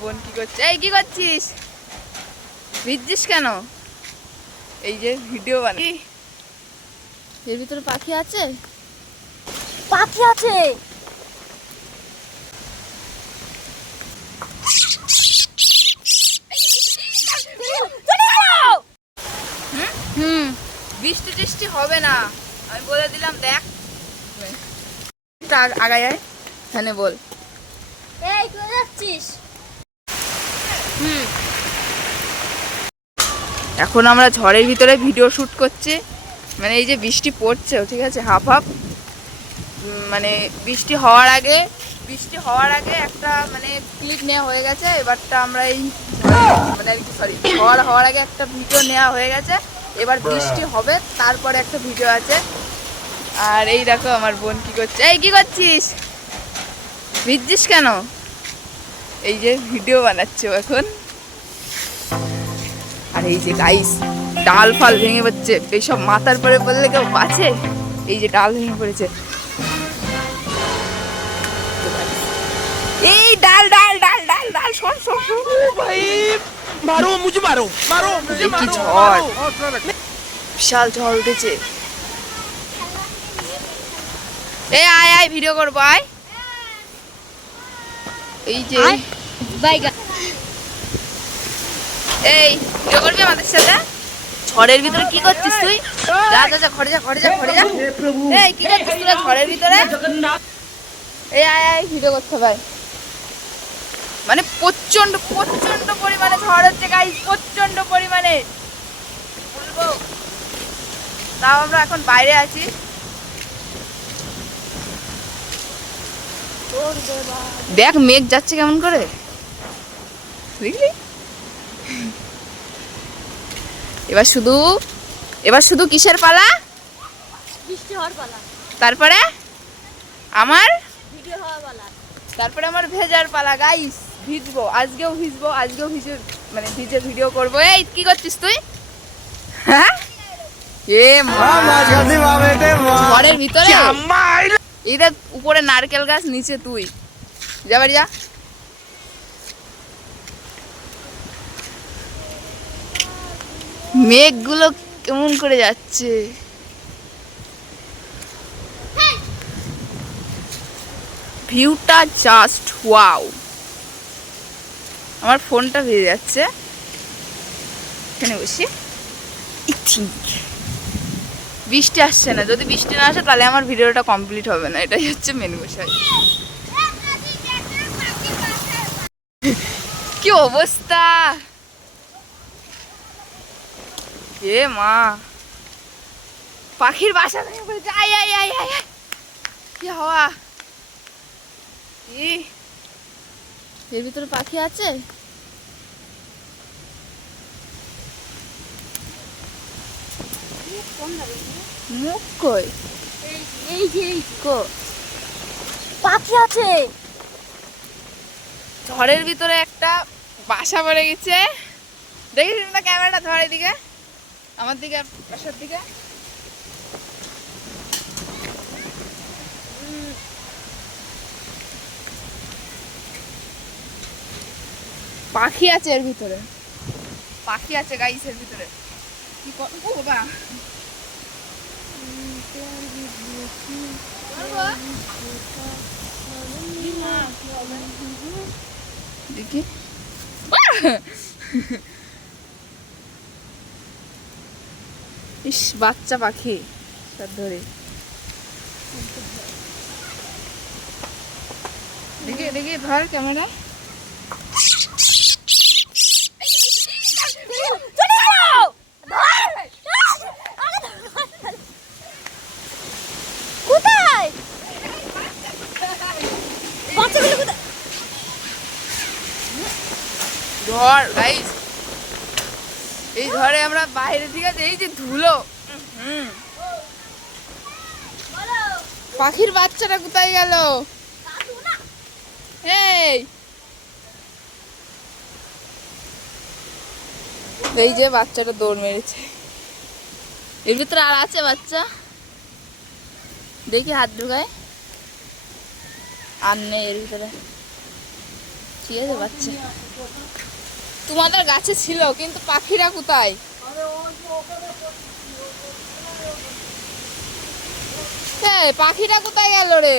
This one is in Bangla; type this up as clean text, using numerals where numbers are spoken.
বোন কি করছে? এই কি করছিস? ভিজছিস কেন? এই যে ভিডিও বানাই। এর ভিতরে পাখি আছে? পাখি আছে। হুম, বৃষ্টি টিষ্টি হবে না, আমি বলে দিলাম। দেখ আগায় আয়, এখানে বল। এই কোথায় যাচ্ছিস? এখন আমরা ঝড়ের ভিতরে ভিডিও শুট করছি। মানে এই যে বৃষ্টি পড়ছে, ঠিক আছে, হাফ হাফ। মানে বৃষ্টি হওয়ার আগে একটা মানে ক্লিপ নেওয়া হয়ে গেছে। এবারটা আমরা এই মানে আর কি সরি হওয়ার আগে একটা ভিডিও নেওয়া হয়ে গেছে। এবার বৃষ্টি হবে, তারপরে একটা ভিডিও আছে। আর এই দেখো আমার বোন কি করছে। এই কি করছিস? ভিজছিস কেন? এই যে ভিডিও বানাচ্ছে এখন। আর এই যে গাইস, ডাল ফাল ভেঙে পড়ছে। এইসব মাথার পরে বললে কেউ বাঁচে? এই যে ডাল ভেঙে পড়েছে। এই ডাল ডাল ডাল ডাল ডাল শোন শোন ভাই, मारो मुझे मारो मारो मुझे কি मारो ঝড়, বিশাল ঝড় উঠেছে। এই আয় আয়, ভিডিও করবো আয়। এই যে বাইগা এই ভিডিও করবি আমাদের সাথে? ঝড়ের ভিতরে কি করছিস তুই? যা যা যা, ঘরে যা ঘরে যা ঘরে যা। এই কি করছিস তোরা ঝড়ের ভিতরে? এই আয় আয়, ভিডিও করতে হবে। মানে প্রচন্ড প্রচন্ড পরিমাণে ঝড় হচ্ছে গাইস, প্রচন্ড পরিমাণে বলবো। তাও আমরা এখন বাইরে আছি। দেখ মেঘ যাচ্ছে কেমন করে, দেখলি? এবার শুধু কিসের পালা? বৃষ্টি হওয়ার পালা, তারপরে আমার ভিডিও হওয়ার পালা, তারপরে আমার ভেজার পালা গাইস। ভিজবো, আজকেও ভিজে মানে ভিজে ভিডিও করবো। এই কি করছিস তুই? হ্যাঁ এ মা, ঘরের ভিতরে এইটা উপরে নারকেল গাছ, নিচে তুই। যা বাড়ি যা। মেঘগুলো কেমন করে যাচ্ছে। ভিউটা জাস্ট ওয়াও। আমার ফোনটা ভিজে যাচ্ছে, এখানে বসি। বৃষ্টি আসছে না, যদি বৃষ্টি না আসে তাহলে আমার ভিডিওটা কমপ্লিট হবে না, এটাই হচ্ছে মেন বিষয়। কি অবস্থা এ মা, পাখির বাসা ভেঙে পড়েছে। আয় আয় আয় আয় আয়, কি হাওয়া। এর ভিতরে পাখি আছে? মুখ কই? এই যে কো পাখি আছে। ঝড়ের ভিতরে একটা বাসা পড়ে গেছে। দেখিস না ক্যামেরাটা ধর এদিকে, আমার দিকে, বাসার দিকে। পাখি আছে এর ভিতরে, পাখি আছে গাইস এর ভিতরে। কি ও বাবা, দেখি ইস, বাচ্চা পাখি তার ধরে। দেখি দেখি ধর ক্যামেরা। কোথায় বাচ্চাগুলো? কোথায়? ঝড় গাইস, এই ঝড়ে আমরা বাইরে, ঠিক আছে, এই যে ধুলো। পাখির বাচ্চাটা কোথায় গেল? এই যে বাচ্চাটা দৌড় মেরেছে। এর ভিতরে আর আছে বাচ্চা, দেখি হাত ঢুকায়। আর নেই এর ভিতরে, ঠিক আছে বাচ্চা। তোমাদের গাছে ছিল, কিন্তু পাখিরা কোথায়? পাখিরা কোথায় গেল রে?